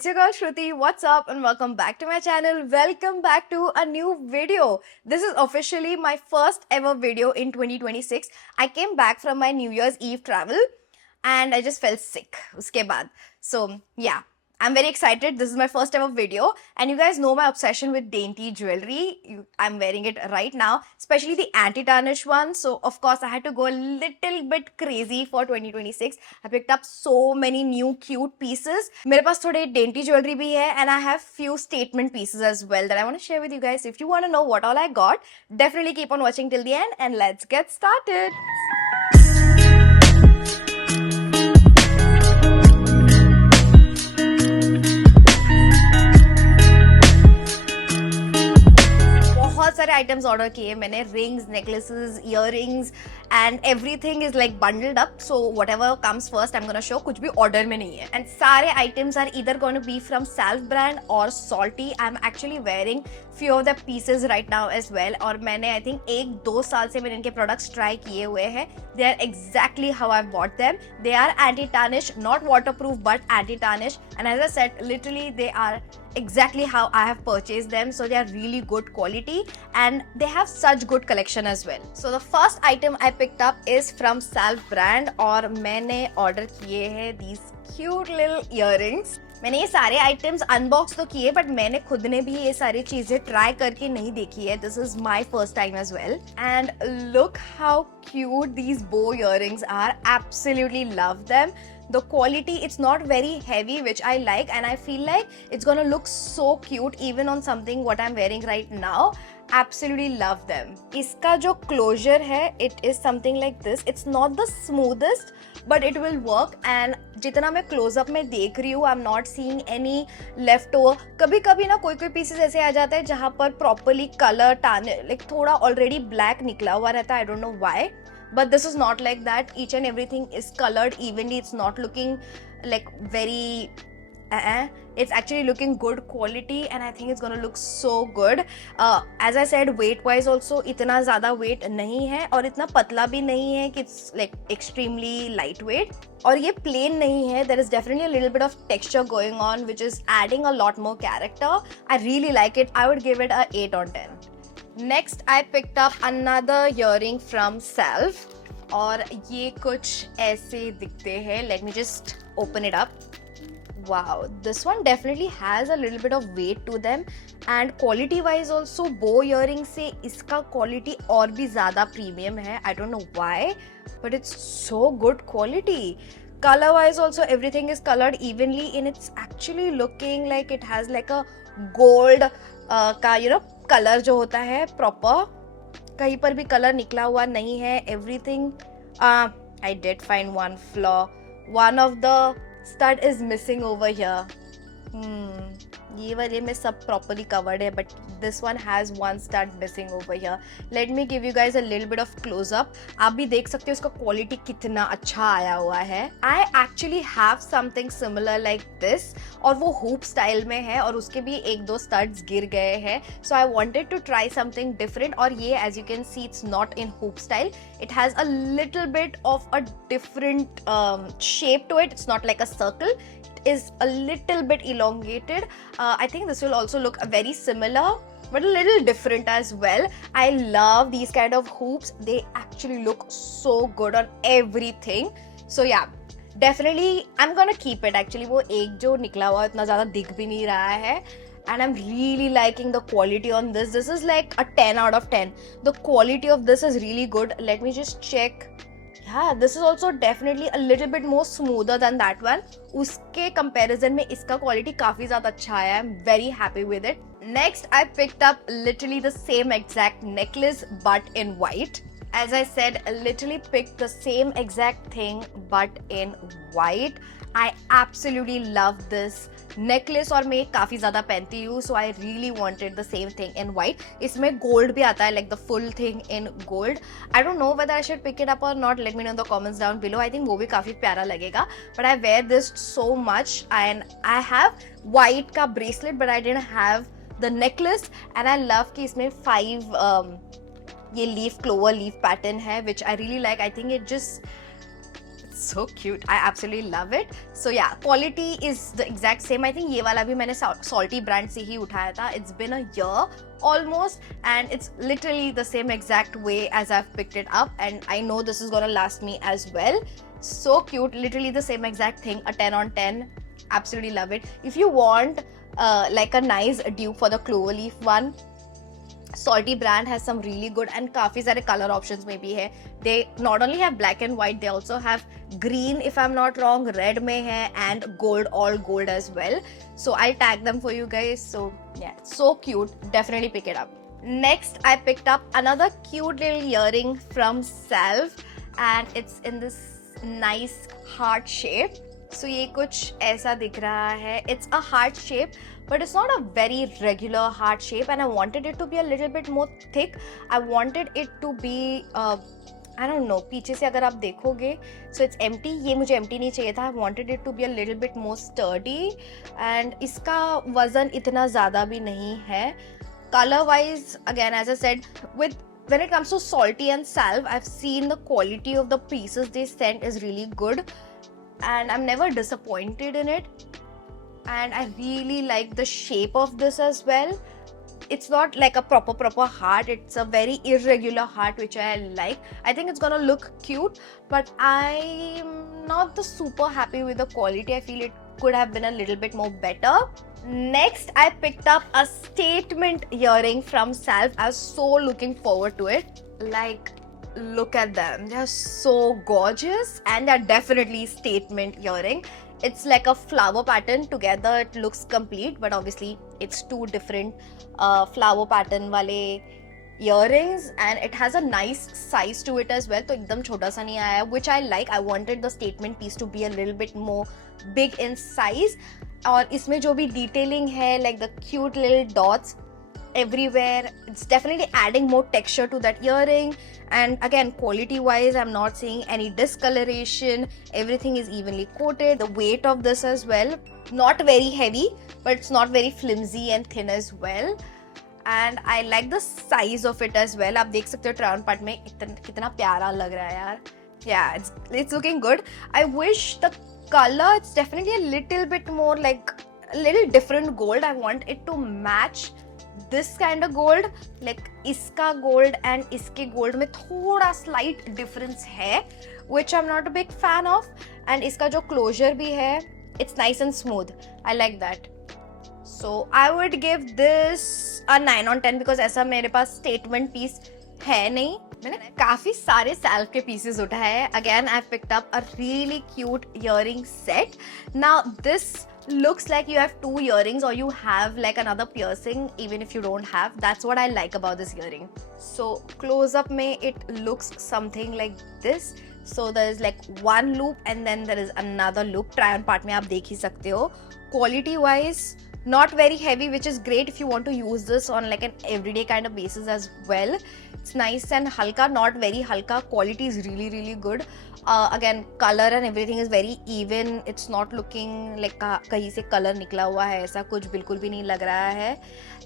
It's your girl Shruti. What's up and welcome back to my channel. Welcome back to a new video. This is officially my first ever video in 2026. I came back from my New Year's Eve travel and I just felt sick uske baad. So yeah, I'm very excited. This is my first ever video and you guys know my obsession with dainty jewelry. I'm wearing it right now, especially the anti-tarnish one. So of course I had to go a little bit crazy for 2026. I picked up so many new cute pieces. मेरे पास थोड़े dainty jewelry भी है and I have few statement pieces as well that I want to share with you guys. If you want to know what all I got, definitely keep on watching till the end and let's get started. बहुत सारे items order किए मैंने, rings, necklaces, earrings and everything is like bundled up. So whatever comes first I am gonna show. कुछ भी order में नहीं है and सारे items are either gonna be from self brand और salty. I am actually wearing few of the pieces right now as well और मैंने I think 1-2 साल से मैंने इनके प्रोडक्ट्स ट्राई किए हुए हैं. They are exactly how I bought them. They are anti-tarnish, not waterproof but anti-tarnish, and as I said, literally they are exactly how I have purchased them. So they are really good quality and they have such good collection as well. So the first item I picked up is from Salve brand और मैंने order किए हैं these cute little earrings. मैंने ये सारे items unbox तो किए but मैंने खुद ने भी ये सारी चीजें ट्राई करके नहीं देखी है. This is my first time as well and look how cute these bow earrings are. Absolutely love them. The quality, it's not very heavy, which I like, and I feel like it's gonna look so cute even on something what I'm wearing right now. Absolutely love them. इसका जो closure है, it is something like this. It's not the smoothest, but it will work. And जितना मैं close-up में देख रही हूँ, I'm not seeing any leftover. कभी कभी ना कोई pieces ऐसे आ जाते हैं जहाँ पर properly color like थोड़ा already black निकला हुआ रहता है. I don't know why. But this is not like that. Each and everything is colored evenly. It's not looking like very it's actually looking good quality and I think it's gonna look so good. As I said, weight wise also इतना ज़्यादा weight नहीं है और इतना पतला भी नहीं है कि it's like extremely lightweight. और ये plain नहीं है. There is definitely a little bit of texture going on which is adding a lot more character. I really like it. I would give it a 8 on 10. Next I picked up another earring from Salve और ये कुछ ऐसे दिखते हैं. Let me just open it up. Wow, this one definitely has a little bit of weight to them and quality wise also bow earring से इसका quality और भी ज़्यादा premium है. I don't know why but it's so good quality. Color wise also everything is colored evenly and it's actually looking like it has like a gold का colour जो होता है प्रॉपर. कहीं पर भी कलर निकला हुआ नहीं है. Everything I did find one flaw. One of the stud is missing over here. ये वाले में सब प्रॉपरली कवर्ड है but this one has one stud missing over here. Let me give you guys a little bit of closeup. आप भी देख सकते हो इसका क्वालिटी कितना अच्छा आया हुआ है. I actually have something similar like this और वो हुप स्टाइल में है और उसके भी 1-2 स्टड्स गिर गए हैं. So I wanted to try something different और ये as you can see it's not in hoop style. It has a little bit of a different shape to it. It's not like a circle. Is a little bit elongated. I think this will also look very similar but a little different as well. I love these kind of hoops. They actually look so good on everything. So yeah, definitely I'm gonna keep it. Actually वो एक जो निकला हुआ इतना ज़्यादा दिख भी नहीं रहा है and I'm really liking the quality on this. This is like a 10 out of 10. The quality of this is really good. Let me just check. Yeah, this is also definitely a little bit more smoother than that one. उसके comparison में इसका quality काफी ज़्यादा अच्छा है. I'm very happy with it. Next, I picked up literally the same exact necklace but in white. As I said, literally picked the same exact thing but in white. I absolutely love this necklace और मैं काफ़ी ज़्यादा पहनती हूँ so I really wanted the same thing in white. इसमें gold भी आता है like the full thing in gold. I don't know whether I should pick it up or not. Let me know in the comments down below. I think वो भी काफ़ी प्यारा लगेगा but I wear this so much and I have white का bracelet but I didn't have the necklace and I love कि इसमें 5 ये leaf clover leaf pattern है which I really like. I think it just so cute. I absolutely love it. So yeah, quality is the exact same. I think ये वाला भी मैंने salty brand से ही उठाया था. It's been a year almost, and it's literally the same exact way as I've picked it up, and I know this is gonna last me as well. So cute, literally the same exact thing. A 10 on 10. Absolutely love it. If you want like a nice dupe for the Cloverleaf one, Salty brand has some really good and काफी सारे color options में भी है. They not only have black and white, they also have green if I'm not wrong, red में है, and gold, all gold as well. So I'll tag them for you guys. So yeah, so cute. Definitely pick it up. Next, I picked up another cute little earring from Salve, and it's in this nice heart shape. So ये कुछ ऐसा दिख रहा है. It's a heart shape, but it's not a very regular heart shape, and I wanted it to be a little bit more thick. I wanted it to be I don't know, पीछे से अगर आप देखोगे, so it's empty. ये मुझे empty नहीं चाहिए था. I wanted it to be a little bit more sturdy, and इसका वजन इतना ज़्यादा भी नहीं है. Color wise, again as I said, when it comes to Salty and Salve, I've seen the quality of the pieces they sent is really good, and I'm never disappointed in it. And I really like the shape of this as well. It's not like a proper heart. It's a very irregular heart, which I like. I think it's gonna look cute, but I'm not the super happy with the quality. I feel it could have been a little bit more better. Next, I picked up a statement earring from Salve. I was so looking forward to it. Like, look at them. They're so gorgeous, and they're definitely statement earring. It's like a flower pattern together. It looks complete, but obviously it's two different flower pattern wale earrings, and it has a nice size to it as well. तो एकदम छोटा सा नहीं आया, which I like. I wanted the statement piece to be a little bit more big in size. और इसमें जो भी detailing है, like the cute little dots everywhere, it's definitely adding more texture to that earring. And again, quality wise, I'm not seeing any discoloration. Everything is evenly coated. The weight of this as well, not very heavy, but it's not very flimsy and thin as well. And I like the size of it as well. आप देख सकते हो try on part में कितना प्यारा लग रहा है यार. Yeah, it's looking good. I wish the color, it's definitely a little bit more like a little different gold. I want it to match this kind of gold. Like इसका gold and इसके gold में थोड़ा slight difference है, which I'm not a big fan of. And इसका जो closure भी है, it's nice and smooth. I like that. So I would give this a 9 on 10 because ऐसा मेरे पास statement piece है नहीं. मैंने काफी सारे Salve के pieces उठाए हैं. Again, I've picked up a really cute earring set. Now this looks like you have two earrings or you have like another piercing even if you don't have. That's what I like about this earring. So close up में it looks something like this. So there is like one loop and then there is another loop. Try on part में आप देख ही सकते हो. Quality wise, not very heavy, which is great if you want to use this on like an everyday kind of basis as well. It's nice and halka, not very halka. Quality is really good. Again, color and everything is very even. It's not looking like कहीं से color निकला हुआ है, ऐसा कुछ बिल्कुल भी नहीं लग रहा है.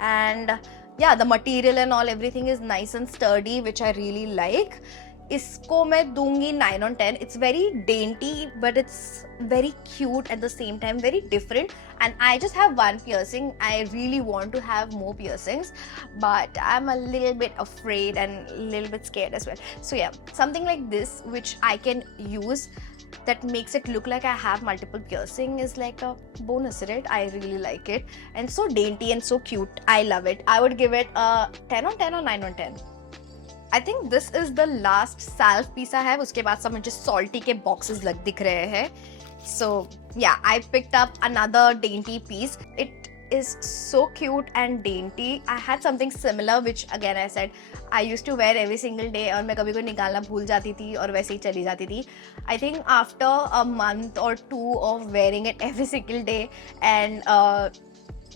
And yeah, the material and all, everything is nice and sturdy, which I really like. इसको मैं दूंगी 9 on 10. It's very dainty, but it's very cute at the same time, very different. And I just have one piercing. I really want to have more piercings, but I'm a little bit afraid and a little bit scared as well. So yeah, something like this, which I can use, that makes it look like I have multiple piercing, is like a bonus, right? I really like it. And so dainty and so cute. I love it. I would give it a 10 on 10 or 9 on 10. I think this is the last Salve piece I have. उसके बाद सब मुझे Salty के boxes दिख रहे हैं. So yeah, I picked up another dainty piece. It is so cute and dainty. I had something similar, which again I said I used to wear every single day, और मैं कभी कोई निकालना भूल जाती थी और वैसे ही चली जाती थी. I think after a month or two of wearing it every single day and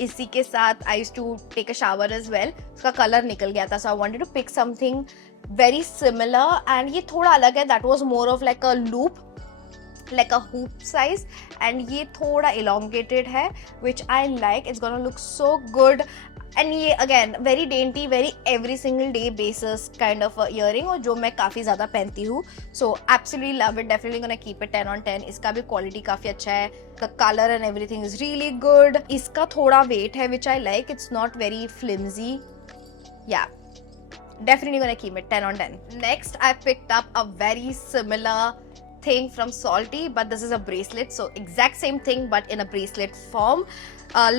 इसी के साथ I used to take a shower as well. उसका कलर निकल गया था, so I wanted to pick something very similar, and ये थोड़ा अलग है. That was more of like a loop, like a hoop size, and ये थोड़ा elongated है, which I like. It's gonna look so good. And ये again very dainty, very every single day basis kind of earring, और जो मैं काफ़ी ज़्यादा पहनती हूँ. So absolutely love it, definitely gonna keep it 10 on 10. इसका भी क्वालिटी काफ़ी अच्छा है, the colour and everything is really good. इसका थोड़ा वेट है which I like, it's not very flimsy. या definitely gonna keep it 10 on 10. Next, I picked up a very similar thing from Salty, but this is a bracelet, so exact same thing but in a bracelet form.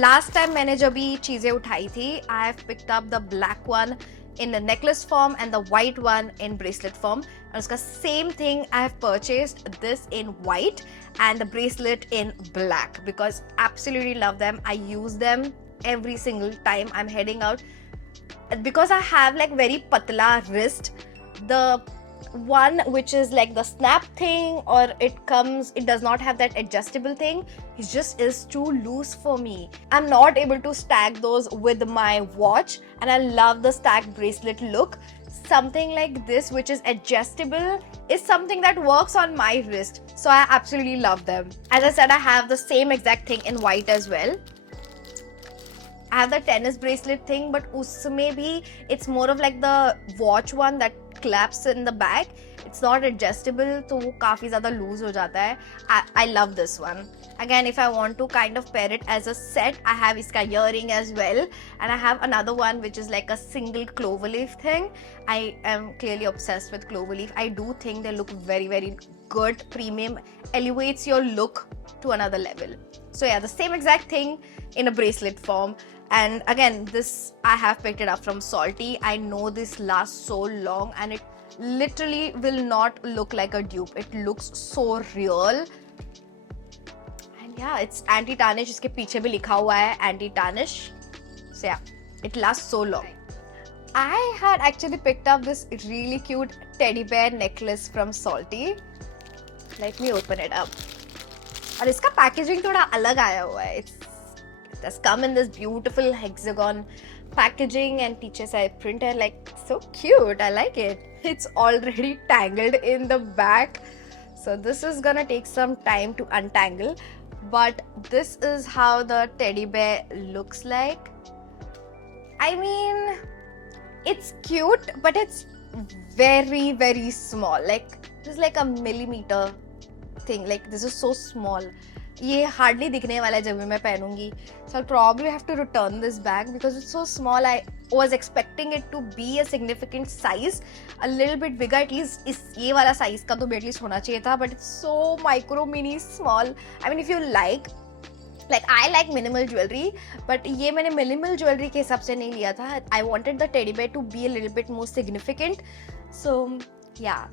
Last time मैंने जब भी चीजें उठाई थी, I have picked up the black one in the necklace form and the white one in bracelet form. And उसका same thing, I have purchased this in white and the bracelet in black because absolutely love them. I use them every single time I'm heading out. Because I have like very patla wrist, the one which is like the snap thing, or it does not have that adjustable thing, it just is too loose for me. I'm not able to stack those with my watch, and I love the stacked bracelet look. Something like this which is adjustable is something that works on my wrist, so I absolutely love them. As I said, I have the same exact thing in white as well. I have the tennis bracelet thing, but usme bhi it's more of like the watch one that claps in the back. It's not adjustable, तो वो काफ़ी ज़्यादा loose हो जाता है. I love this one. Again, if I want to kind of pair it as a set, I have इसका earring as well, and I have another one which is like a single clover leaf thing. I am clearly obsessed with clover leaf. I do think they look very, very good, premium, elevates your look to another level. So yeah, the same exact thing in a bracelet form. And again, this I have picked it up from Salty. I know this lasts so long and it literally will not look like a dupe. It looks so real. And yeah, it's anti-tarnish. इसके पीछे भी लिखा हुआ है anti-tarnish. So yeah, it lasts so long. I had actually picked up this really cute teddy bear necklace from Salty. Let me open it up. और इसका packaging थोड़ा अलग आया हुआ है. It has come in this beautiful hexagon packaging and teacher side printer, like so cute. I like it. It's already tangled in the back, so this is gonna take some time to untangle, but this is how the teddy bear looks like. I mean, it's cute, but it's very, very small. Like this is like a millimeter thing. Like this is so small. ये hardly दिखने वाला है जब भी मैं पहनूंगी. So I'll probably have to return this bag because it's so small. I was expecting it to be a significant size, a little bit bigger at least. इस ये वाला size का तो at least होना चाहिए था, but it's so micro mini small. I mean, if you like I like minimal jewelry, but ये मैंने minimal jewelry के हिसाब से नहीं लिया था. I wanted the teddy bear to be a little bit more significant. So yeah.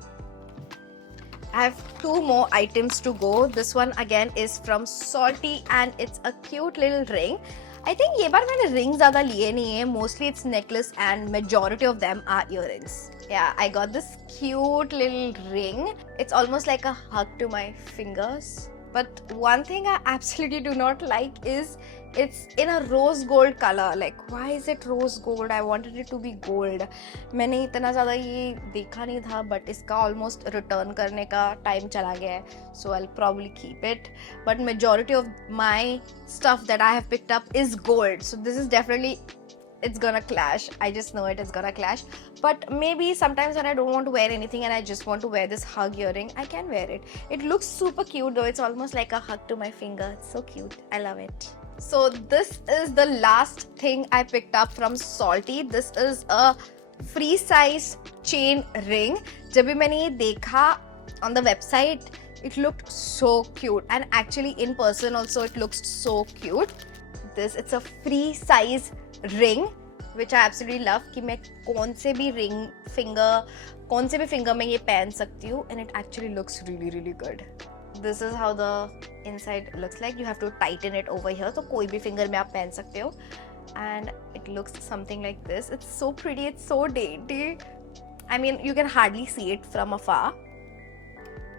I have two more items to go. This one again is from Salty and it's a cute little ring. I think ये बार मैंने ring ज़्यादा लिए नहीं है. Mostly it's necklace and majority of them are earrings. Yeah, I got this cute little ring. It's almost like a hug to my fingers. But one thing I absolutely do not like is it's in a rose gold color. Like, why is it rose gold? I wanted it to be gold. मैंने इतना ज़्यादा ये देखा नहीं था, but इसका almost return करने का time चला गया है. So I'll probably keep it. But majority of my stuff that I have picked up is gold. So this is definitely, it's gonna clash. I just know it's gonna clash. But maybe sometimes when I don't want to wear anything and I just want to wear this hug earring, I can wear it. It looks super cute though. It's almost like a hug to my finger. It's so cute. I love it. So this is the last thing I picked up from Salty. This is a free size chain ring. जब भी मैंने ये देखा on the website, it looked so cute, and actually in person also it looks so cute. It's a free size ring which I absolutely love कि मैं कौन से भी finger में ये पहन सकती हूँ, and it actually looks really, really good. This is how the inside looks like. You have to tighten it over here, तो कोई भी finger में आप पहन सकते हो, and it looks something like this. It's so pretty, it's so dainty. I mean, you can hardly see it from afar,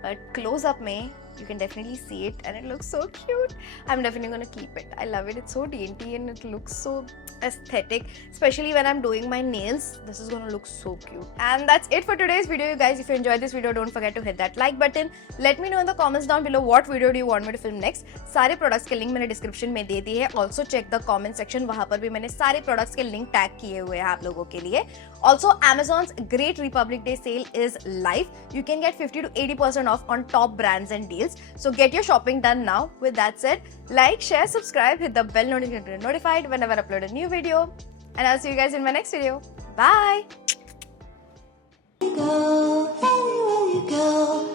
but close up में you can definitely see it, and it looks so cute. I'm definitely gonna keep it. I love it. It's so dainty and it looks so aesthetic, especially when I'm doing my nails. This is gonna look so cute. And that's it for today's video, you guys. If you enjoyed this video, don't forget to hit that like button. Let me know in the comments down below what video do you want me to film next. सारे products के link मैंने description में दे दी है. Also check the comment section, वहाँ पर भी मैंने सारे products के link tag किए हुए हैं आप लोगों के लिए. Also, Amazon's Great Republic Day sale is live. You can get 50 to 80% off on top brands and deals. So get your shopping done now. With that said, like, share, subscribe, hit the bell notification to get notified whenever I upload a new video. And I'll see you guys in my next video. Bye! Go, anywhere you go.